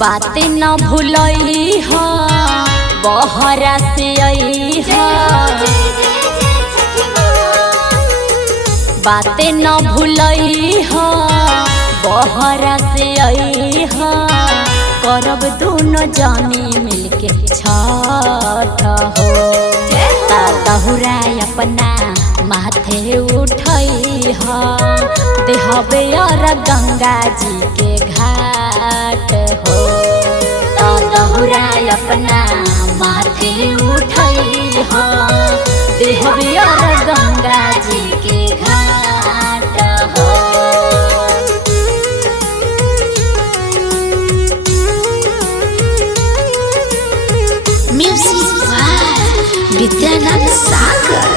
बातें न भूलई हो बहरा से आई हो, बातें न भूलई हो बहरा से आई हो, करब दोनों जानी मिलके छठ हो। दहुरा अपना माथे उठई हो, देहबे और गंगा जी के घाट हो। दहुरा अपना माथे उठई हो, देहबे और गंगा जी के घाट हो। म्यूजिक बाय विद्यानंद सागर।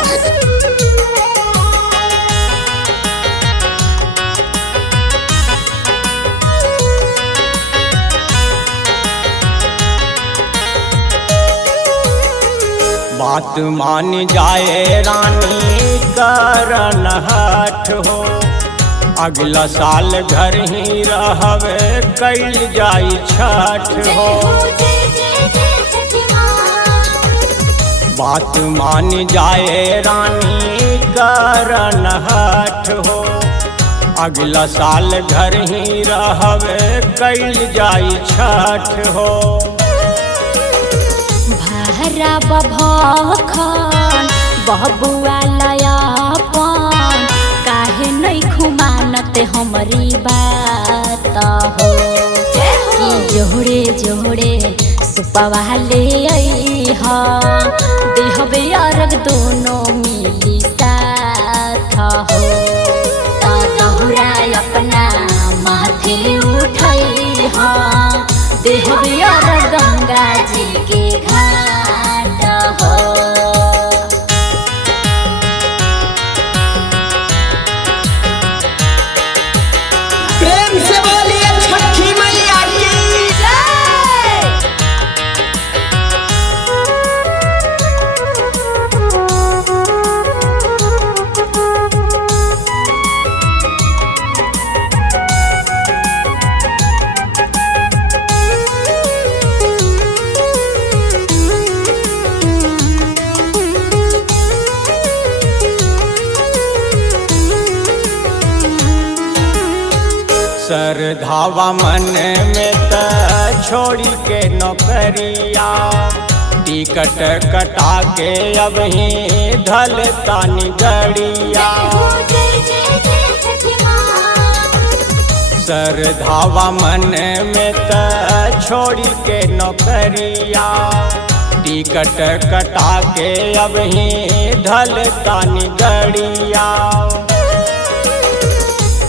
बात मान जाए रानी करन हठ हो, अगला साल घर ही रहवे कैल जाई छठ हो। बात मान जाए रानी करन हठ हो, अगला साल घर ही रहवे कैल जाई छठ हो। भारा बभखन बबुआ लयापन, काहे नहीं खुमानत हमारी बात हो। कि जोड़े जोड़े सुपवा ले आई हो, देहबे अर्घ दोनों मिली साथ हो। दहुरा अपना माथे उठई हो, देहबे और गंगा जी के घाट हो। प्रेम से बोलिए छठी मैया की जय। श्रद्धावा मन में त छोड़ी के नौकरिया, टिकट कटा के अब ही धल तानी गड़िया। श्रद्धावा मन में त छोड़ी के नौकरिया, टिकट कटा के अब ही धल तानी गड़िया।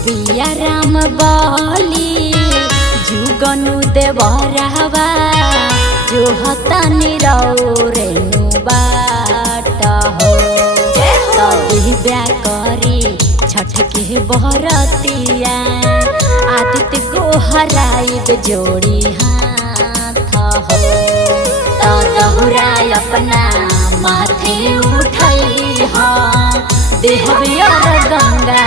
पिया राम बोली जुगनु देवरहवा, जो हतानी रेणु बाट हो। दिव्या करी छठ के बहरतिया, आदित्य गोहराइब जोड़ी हाथ हो। दहुरा अपना माथे उठई हो, देहबे और गंगा